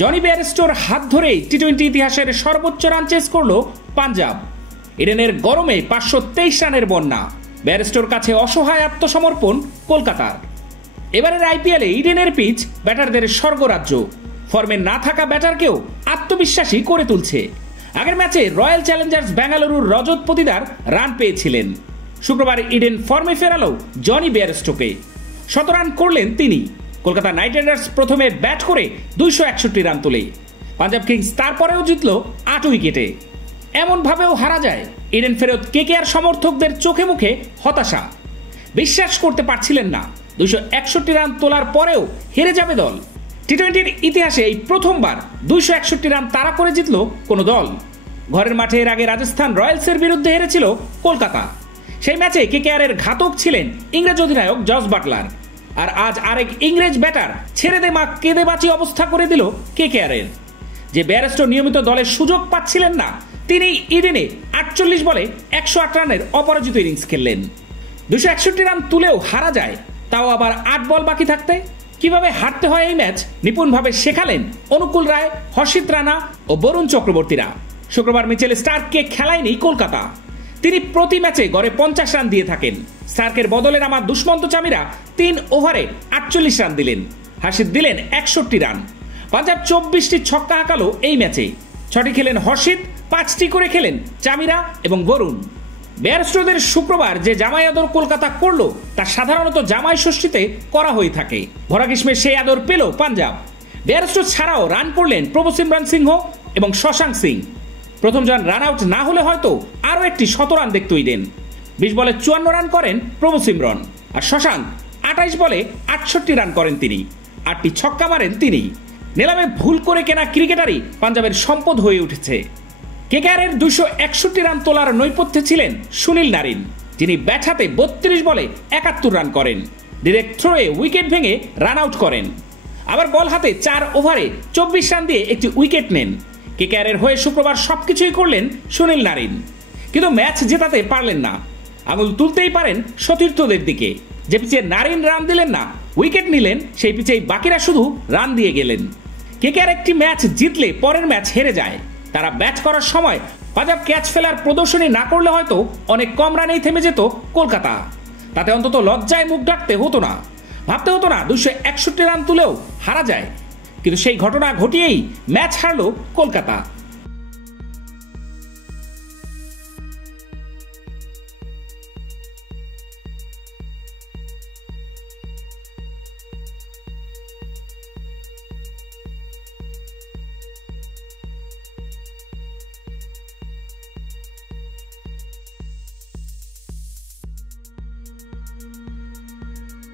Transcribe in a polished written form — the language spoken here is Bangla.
জনি বেয়ারস্টোর হাত ধরেই টি-20 ইতিহাসের সর্বোচ্চ রান চেস করল পাঞ্জাব। ইডেনের গরমে 523 রানের বন্যা, বেয়ারস্টোর কাছে অসহায় আত্মসমর্পণ কলকাতার। এবারের আইপিএলে ইডেনের পিচ ব্যাটারদের স্বর্গরাজ্য, ফর্মে না থাকা ব্যাটারকেও আত্মবিশ্বাসী করে তুলছে। আগের ম্যাচে রয়্যাল চ্যালেঞ্জার্স বেঙ্গালুরুর রজত পতিদার রান পেয়েছিলেন। শুক্রবার ইডেন ফর্মে ফেরালো জনি বেয়ারস্টোকে, 100 রান করলেন তিনি। কলকাতা নাইট রাইডার্স প্রথমে ব্যাট করে 261 রান তোলে। পাঞ্জাব কিংস তারপরেও জিতল 8 উইকেটে। এমনভাবেও হারা যায়, ইডেন ফেরত কেকেআর সমর্থকদের চোখে মুখে হতাশা। বিশ্বাস করতে পারছিলেন না 261 রান তোলার পরেও হেরে যাবে দল। টি-20-র ইতিহাসে এই প্রথমবার 261 রান তাড়া করে জিতল কোনো দল। ঘরের মাঠে এর আগে রাজস্থান রয়্যালসের বিরুদ্ধে হেরেছিল কলকাতা। সেই ম্যাচে কেকেআরের ঘাতক ছিলেন ইংরেজ অধিনায়ক জস বাটলার। আর আজ আরেক ইংরেজ ব্যাটার ছেড়ে দে মা কেঁদে বাঁচি অবস্থা করে দিল কেকেআরের। যে বেয়ারস্টো নিয়মিত দলের সুযোগ পাচ্ছিলেন না, তিনি ইডেনে 48 বলে 108 রানের অপরাজিত ইনিংস খেললেন। 261 রান তুলেও হারা যায়, তাও আবার 8 বল বাকি থাকতে। কিভাবে হারতে হয় এই ম্যাচ নিপুণভাবে শেখালেন অনুকূল রায়, হর্ষিত রানা ও বরুণ চক্রবর্তীরা। শুক্রবার মিচেল স্টার্ককে খেলায়নি কলকাতা। তিনি প্রতি ম্যাচে গড়ে 50 রান দিয়ে থাকেন। স্টার্কের বদলে নামা দুষ্মন্ত চামিরা 3 ওভারে 48 রান দিলেন। হর্ষিত দিলেন 61 রান। পাঞ্জাব 24টি ছক্কা হাঁকালো এই ম্যাচে। 6টি খেলেন হর্ষিত, 5টি করে খেলেন চামিরা এবং বরুণ। বেয়ারস্টোদের শুক্রবার যে জামাই আদর কলকাতা করলো, তা সাধারণত জামাই ষষ্ঠীতে করা হয়ে থাকে। ভরা গ্রীষ্মে সেই আদর পেল পাঞ্জাব। বেয়ারস্টো ছাড়াও রান করলেন প্রভসিমরন সিংহ এবং শশাঙ্ক সিং। প্রথম জন রান আউট না হলে হয়তো আরও একটি 100 রান দেখত ইডেন। 20 বলে 54 রান করেন প্রভসিমরন, আর শশাঙ্ক 28 বলে 68 রান করেন তিনি। 8টি ছক্কা মারেন তিনি। নিলামে ভুল করে কেনা ক্রিকেটারই পাঞ্জাবের সম্পদ হয়ে উঠেছে। কেকেআরের 261 রান তোলার নৈপথ্যে ছিলেন সুনীল নারিন, যিনি ব্যাট হাতে 32 বলে 71 রান করেন। ডিরেক্ট থ্রোয়ে উইকেট ভেঙে রান আউট করেন। আবার বল হাতে 4 ওভারে 24 রান দিয়ে একটি উইকেট নেন। কেকেআরের হয়ে শুক্রবার সবকিছুই করলেন সুনীল নারিন, কিন্তু ম্যাচ জেতাতে পারলেন না। আঙুল তুলতেই পারেন সতীর্থদের দিকে। যে পিচে নারিন রান দিলেন না, উইকেট নিলেন, সেই পিচেই বাকিরা শুধু রান দিয়ে গেলেন। কেকেআর একটি ম্যাচ জিতলে পরের ম্যাচ হেরে যায়। তারা ব্যাট করার সময় পাঞ্জাব ক্যাচ ফেলার প্রদর্শনী না করলে হয়তো অনেক কম রানেই থেমে যেত কলকাতা। তাতে অন্তত লজ্জায় মুখ ঢাকতে হতো না, ভাবতে হতো না 261 রান তুলেও হারা যায়। কিন্তু সেই ঘটনা ঘটিয়েই ম্যাচ হারল কলকাতা।